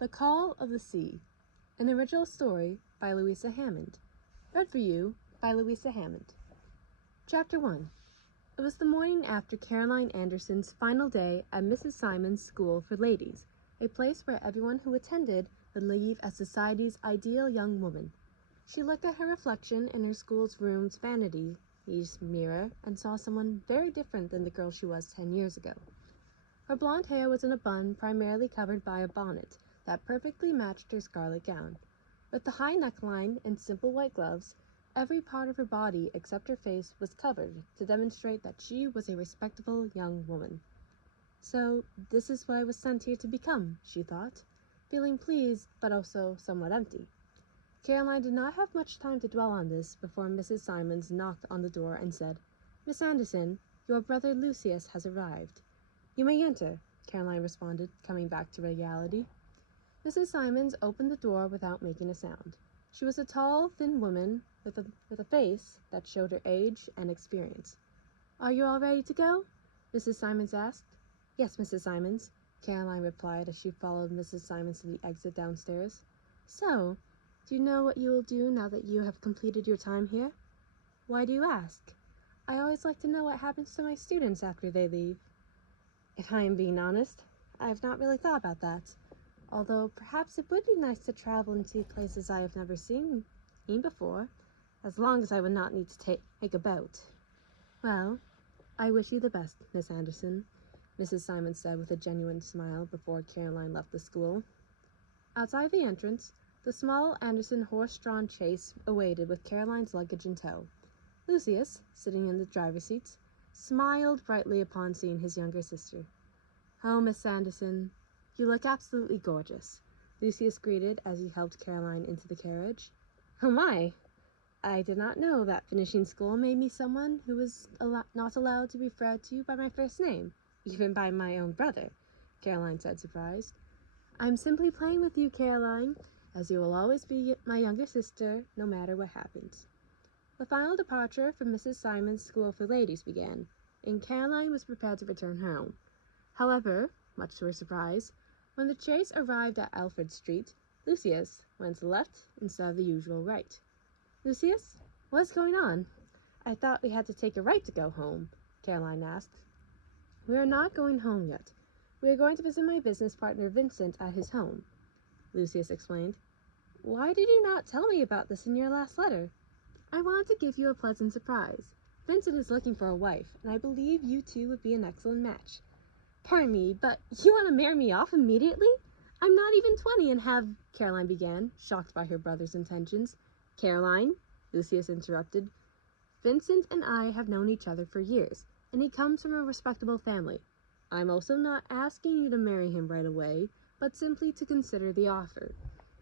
The Call of the Sea, an original story by Louisa Hammond. Read for you by Louisa Hammond. Chapter 1. It was the morning after Caroline Anderson's final day at Mrs. Simon's School for Ladies, a place where everyone who attended would leave as society's ideal young woman. She looked at her reflection in her school's room's vanity mirror and saw someone very different than the girl she was 10 years ago. Her blonde hair was in a bun primarily covered by a bonnet that perfectly matched her scarlet gown. With the high neckline and simple white gloves, every part of her body except her face was covered to demonstrate that she was a respectable young woman. So, this is what I was sent here to become, she thought, feeling pleased but also somewhat empty. Caroline did not have much time to dwell on this before Mrs. Simons knocked on the door and said, "Miss Anderson, your brother Lucius has arrived." "You may enter," Caroline responded, coming back to reality. Mrs. Simons opened the door without making a sound. She was a tall, thin woman with a face that showed her age and experience. "Are you all ready to go?" Mrs. Simons asked. "Yes, Mrs. Simons," Caroline replied as she followed Mrs. Simons to the exit downstairs. "So, do you know what you will do now that you have completed your time here?" "Why do you ask?" "I always like to know what happens to my students after they leave." "If I am being honest, I have not really thought about that. Although perhaps it would be nice to travel and see places I have never seen before, as long as I would not need to take a boat." "Well, I wish you the best, Miss Anderson," Mrs. Simons said with a genuine smile before Caroline left the school. Outside the entrance, the small Anderson horse-drawn chaise awaited with Caroline's luggage in tow. Lucius, sitting in the driver's seat, smiled brightly upon seeing his younger sister. "Oh, Miss Anderson, you look absolutely gorgeous," Lucius greeted as he helped Caroline into the carriage. "Oh my! I did not know that finishing school made me someone who was not allowed to be referred to by my first name, even by my own brother," Caroline said, surprised. "I'm simply playing with you, Caroline, as you will always be my younger sister, no matter what happens." The final departure from Mrs. Simon's School for Ladies began, and Caroline was prepared to return home. However, much to her surprise, when the chaise arrived at Alfred Street, Lucius went left instead of the usual right. "Lucius, what's going on? I thought we had to take a right to go home," Caroline asked. "We are not going home yet. We are going to visit my business partner Vincent at his home," Lucius explained. "Why did you not tell me about this in your last letter?" "I wanted to give you a pleasant surprise. Vincent is looking for a wife, and I believe you two would be an excellent match." "Pardon me, but you want to marry me off immediately? I'm not even 20 and have—" Caroline began, shocked by her brother's intentions. "Caroline," Lucius interrupted, "Vincent and I have known each other for years, and he comes from a respectable family. I'm also not asking you to marry him right away, but simply to consider the offer.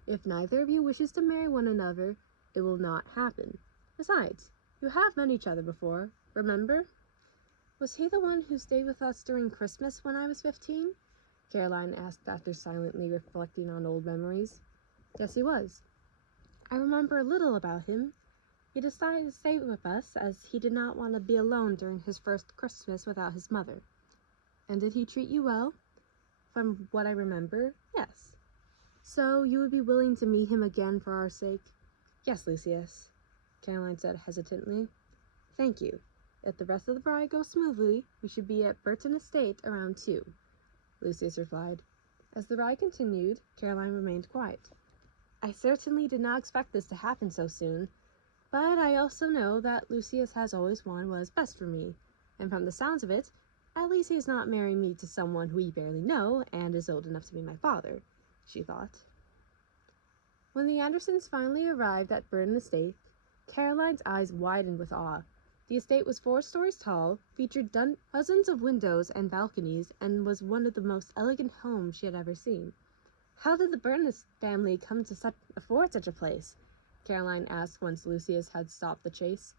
If neither of you wishes to marry one another, it will not happen. Besides, you have met each other before, remember?" "Was he the one who stayed with us during Christmas when I was 15? Caroline asked after silently reflecting on old memories. "Yes, he was. I remember a little about him. He decided to stay with us as he did not want to be alone during his first Christmas without his mother." "And did he treat you well?" "From what I remember, yes." "So you would be willing to meet him again for our sake?" "Yes, Lucius," Caroline said hesitantly. "Thank you. If the rest of the ride goes smoothly, we should be at Burton Estate around 2, Lucius replied. As the ride continued, Caroline remained quiet. "I certainly did not expect this to happen so soon, but I also know that Lucius has always wanted what is best for me, and from the sounds of it, at least he is not marrying me to someone who we barely know and is old enough to be my father," she thought. When the Andersons finally arrived at Burton Estate, Caroline's eyes widened with awe. The estate was 4 stories tall, featured dozens of windows and balconies, and was one of the most elegant homes she had ever seen. "How did the Burton family come to afford such a place?" Caroline asked once Lucius had stopped the chaise.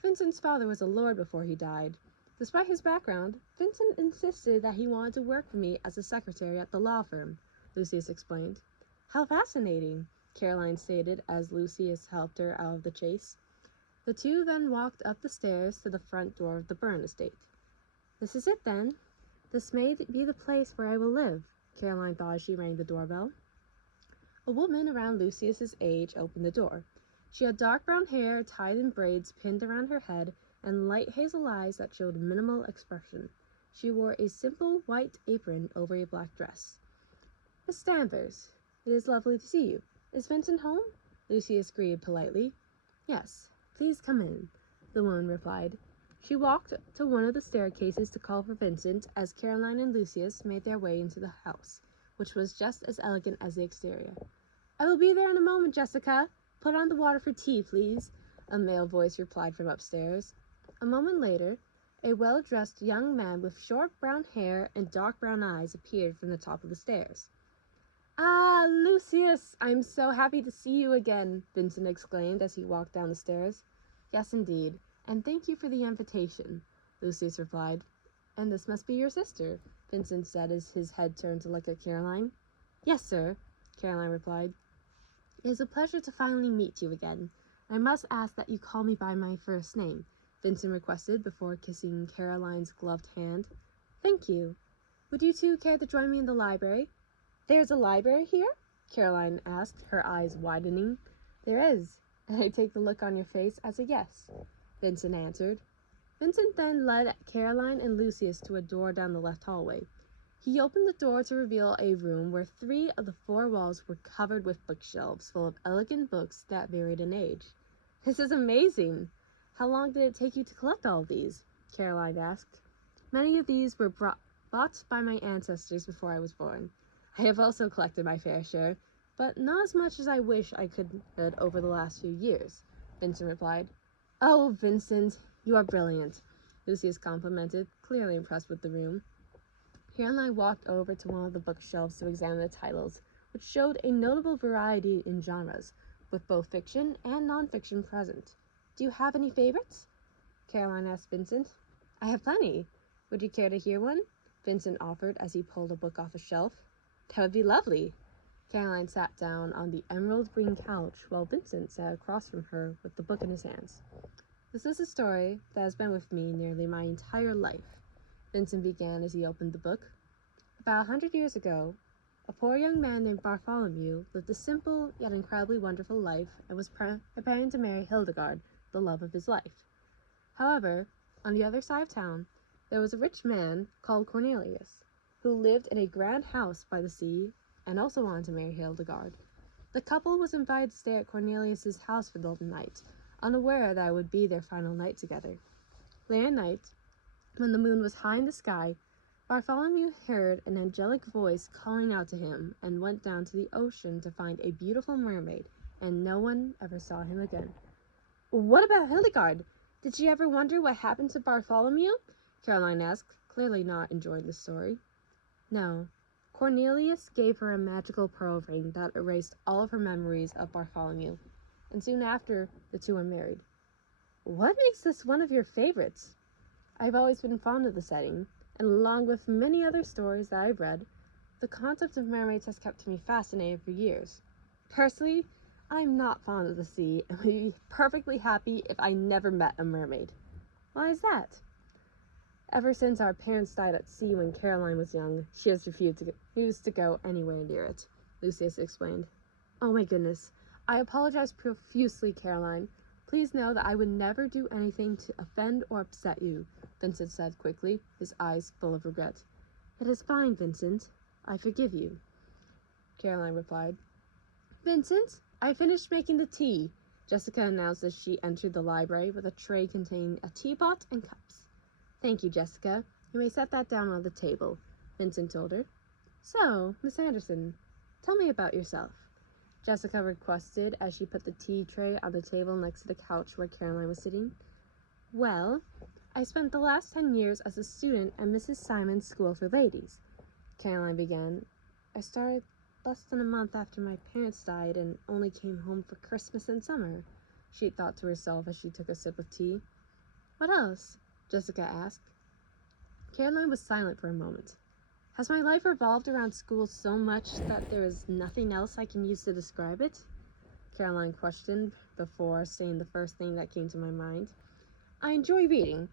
"Vincent's father was a lord before he died. Despite his background, Vincent insisted that he wanted to work for me as a secretary at the law firm," Lucius explained. "How fascinating," Caroline stated as Lucius helped her out of the chaise. The two then walked up the stairs to the front door of the Burton estate. "This is it, then. This may be the place where I will live," Caroline thought as she rang the doorbell. A woman around Lucius's age opened the door. She had dark brown hair tied in braids pinned around her head and light hazel eyes that showed minimal expression. She wore a simple white apron over a black dress. Miss Danvers, it is lovely to see you. Is Vincent home? Lucius greeted politely. Yes, please come in, the woman replied. She walked to one of the staircases to call for Vincent as Caroline and Lucius made their way into the house, which was just as elegant as the exterior. I will be there in a moment, Jessica. Put on the water for tea, please, a male voice replied from upstairs. A moment later, a well-dressed young man with short brown hair and dark brown eyes appeared from the top of the stairs. Ah, Lucius, I'm so happy to see you again, Vincent exclaimed as he walked down the stairs. Yes, indeed, and thank you for the invitation, Lucius replied. And this must be your sister, Vincent said as his head turned to look at Caroline. Yes, sir, Caroline replied. It is a pleasure to finally meet you again. I must ask that you call me by my first name, Vincent requested before kissing Caroline's gloved hand. Thank you. Would you two care to join me in the library? There's a library here? Caroline asked, her eyes widening. There is, and I take the look on your face as a yes, Vincent answered. Vincent then led Caroline and Lucius to a door down the left hallway. He opened the door to reveal a room where 3 of the 4 walls were covered with bookshelves full of elegant books that varied in age. This is amazing! How long did it take you to collect all of these? Caroline asked. Many of these were bought by my ancestors before I was born. I have also collected my fair share, but not as much as I wish I could over the last few years, Vincent replied. Oh, Vincent, you are brilliant, Lucius complimented, clearly impressed with the room. Caroline walked over to one of the bookshelves to examine the titles, which showed a notable variety in genres, with both fiction and non-fiction present. Do you have any favorites? Caroline asked Vincent. I have plenty. Would you care to hear one? Vincent offered as he pulled a book off a shelf. That would be lovely. Caroline sat down on the emerald green couch while Vincent sat across from her with the book in his hands. This is a story that has been with me nearly my entire life, Vincent began as he opened the book. About 100 years ago, a poor young man named Bartholomew lived a simple yet incredibly wonderful life and was preparing to marry Hildegard, the love of his life. However, on the other side of town, there was a rich man called Cornelius, who lived in a grand house by the sea and also wanted to marry Hildegard. The couple was invited to stay at Cornelius's house for the night, unaware that it would be their final night together. Late at night, when the moon was high in the sky, Bartholomew heard an angelic voice calling out to him and went down to the ocean to find a beautiful mermaid, and no one ever saw him again. What about Hildegard? Did she ever wonder what happened to Bartholomew? Caroline asked, clearly not enjoying the story. No. Cornelius gave her a magical pearl ring that erased all of her memories of Bartholomew, and soon after, the two were married. What makes this one of your favorites? I've always been fond of the setting, and along with many other stories that I've read, the concept of mermaids has kept me fascinated for years. Personally, I'm not fond of the sea and would be perfectly happy if I never met a mermaid. Why is that? Ever since our parents died at sea when Caroline was young, she has refused to go anywhere near it, Lucius explained. Oh my goodness. I apologize profusely, Caroline. Please know that I would never do anything to offend or upset you, Vincent said quickly, his eyes full of regret. It is fine, Vincent. I forgive you, Caroline replied. Vincent, I finished making the tea, Jessica announced as she entered the library with a tray containing a teapot and cups. Thank you, Jessica. You may set that down on the table, Vincent told her. So, Miss Anderson, tell me about yourself, Jessica requested as she put the tea tray on the table next to the couch where Caroline was sitting. Well, I spent the last 10 years as a student at Mrs. Simon's School for Ladies, Caroline began. I started less than a month after my parents died and only came home for Christmas and summer, she thought to herself as she took a sip of tea. What else? Jessica asked. Caroline was silent for a moment. Has my life revolved around school so much that there is nothing else I can use to describe it? Caroline questioned before saying the first thing that came to my mind. I enjoy reading,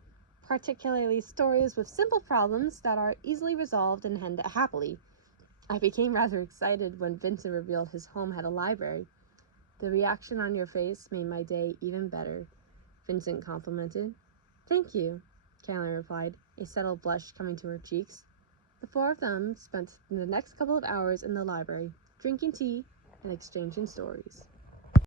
particularly stories with simple problems that are easily resolved and end happily. I became rather excited when Vincent revealed his home had a library. The reaction on your face made my day even better, Vincent complimented. Thank you, Caroline replied, a subtle blush coming to her cheeks. The four of them spent the next couple of hours in the library, drinking tea and exchanging stories.